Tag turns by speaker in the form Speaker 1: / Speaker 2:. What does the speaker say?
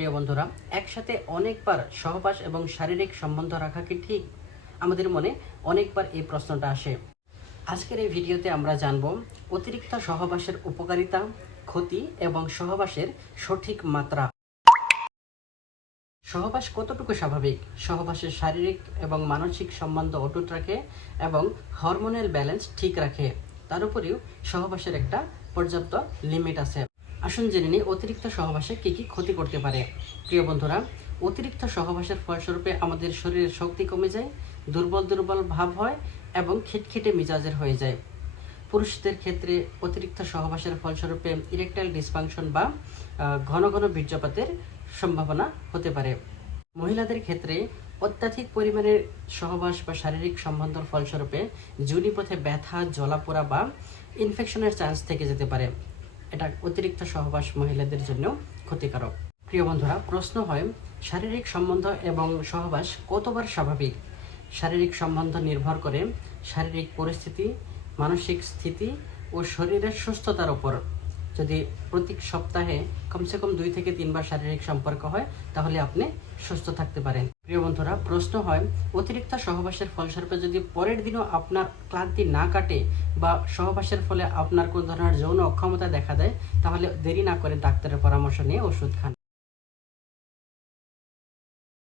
Speaker 1: প্রিয় বন্ধুরা, একসাথে অনেকবার সহবাস এবং শারীরিক সম্বন্ধ রাখা কি ঠিক? আমাদের মনে অনেকবার এই প্রশ্নটা আসে। আজকের এই ভিডিওতে আমরা জানব অতিরিক্ত সহবাসের উপকারিতা, ক্ষতি এবং সহবাসের সঠিক মাত্রা। সহবাস কতটুকু স্বাভাবিক? সহবাসের শারীরিক এবং মানসিক সম্বন্ধ অটুট রাখে এবং হরমোনাল ব্যালেন্স ঠিক রাখে। তার উপরেও সহবাসের একটা পর্যাপ্ত লিমিট আছে। আসুন জেনে নিই, অতিরিক্ত সহবাসে কী কী ক্ষতি করতে পারে? প্রিয় বন্ধুরা, অতিরিক্ত সহবাসের ফলস্বরূপে আমাদের শরীরের শক্তি কমে যায়, দুর্বল দুর্বল ভাব হয় এবং খিটখিটে মিজাজের হয়ে যায়। পুরুষদের ক্ষেত্রে অতিরিক্ত সহবাসের ফলস্বরূপে ইরেকটাইল ডিসফাংশন বা ঘন ঘন বীর্যপাতের সম্ভাবনা হতে পারে। মহিলাদের ক্ষেত্রে অত্যাধিক পরিমাণের সহবাস বা শারীরিক সম্বন্ধর ফলস্বরূপে জুনিপথে ব্যথা জলাপোড়া বা ইনফেকশনের চান্স থেকে যেতে পারে। এটা অতিরিক্ত সহবাস মহিলাদের জন্য ক্ষতিকারক। প্রিয় বন্ধুরা, প্রশ্ন হয়, শারীরিক সম্বন্ধ এবং সহবাস কতবার স্বাভাবিক? শারীরিক সম্বন্ধ নির্ভর করে শারীরিক পরিস্থিতি, মানসিক স্থিতি ও শরীরের সুস্থতার উপর। যদি প্রতি সপ্তাহে কমসে কম দুই থেকে তিনবার শারীরিক সম্পর্ক হয়, তাহলে আপনি সুস্থ থাকতে পারেন। প্রিয় বন্ধুরা, প্রশ্ন হয়, অতিরিক্ত সহবাসের ফলস্বরূপে যদি পরের দিনও আপনার ক্লান্তি না কাটে বা সহবাসের ফলে আপনার কোন ধরনের যৌন অক্ষমতা দেখা দেয়, তাহলে দেরি না করে ডাক্তারের পরামর্শ নিয়ে ওষুধ খান।